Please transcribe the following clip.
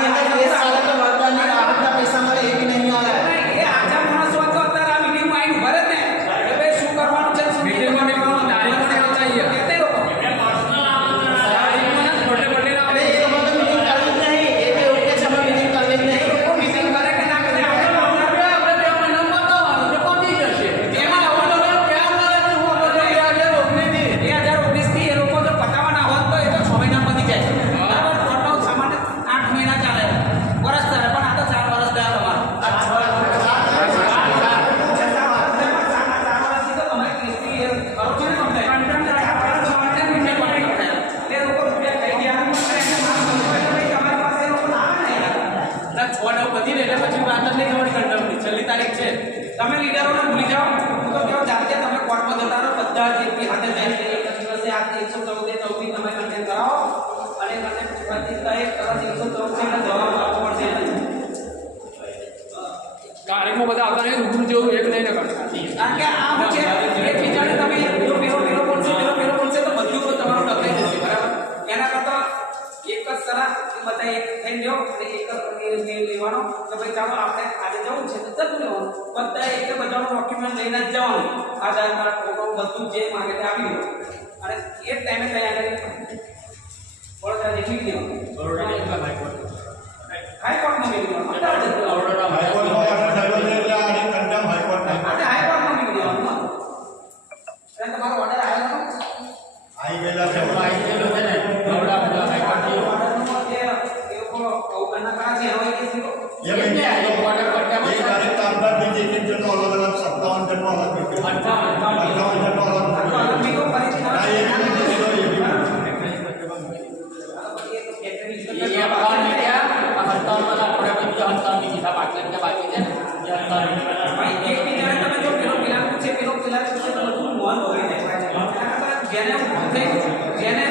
આની અંદર કેસ ચાલે તો વળતર નહીં આવતા પૈસા મળે એ બી નહીં આવે એ આજા માણસો તો અત્યારે આ મીટિંગ માં આવીને ભરે ને કે ભાઈ શું કરવાનું છે શું મીટિંગ માં નીકળવાનું તારીખ પણ આવતા કેટલે લોકો અરે એ લોકો તો મીટિંગ કરવી જ નહીં એ બી એવું કે છે અમે મીટિંગ કરવી જ નહીં લોકો મીટિંગ કરે કે ના કરે આપણે એમાં આવવાનો બે 2019 થી એ લોકો જો પટાવાના હોત તો એ તો 6 મહિના પતી જાય બરાબર ટોટલ સામાન્ય 8 મહિના ચાલે વર્ષ ચાલે પણ આ તો 4 વર્ષ થયા તમે લીડરોને ભૂલી જાઓ હું તો કેવો જાતે તમે કોર્ટમાં જતા રહો બધા જે બી હાથે બેસીને એક જ દિવસે આ 114 ની તમે કન્ટેન કરાવો અને કન્ટેન પ્રતિષ્ઠા એક તરફ 114 છે એટલે જવાબ આપવો પડશે તારીખમાં બધા આવતા નહીં રૂબરૂ જેવું એક નહીં ને કરતા કારણ કે આ હું છે એક બીજાને તમે જો પેલો બોલશે તો બધું તો તમારું ડબલાઈ જશે બરાબર એના કરતા એક જ સલાહ બધા એક થઈ ગયો અને એક જ લેવાનો કે ભાઈ ચાલો આપણે આજે જવું છે તો જતું લેવાનું બધા એક બધાનો ડોક્યુમેન્ટ લઈને જ જવાનું આધાર કાર્ડ ફોટો બધું જે માંગે તે આપી દેવાનું અને એ ટાઈમે તૈયાર કરી વડોદરા દેખી દેવાનું હાઈકોર્ટમાં મેળવી દેવાનું હાઈકોર્ટમાં મેળવી દેવાનું એટલે તમારો ઓર્ડર આવ્યો જેને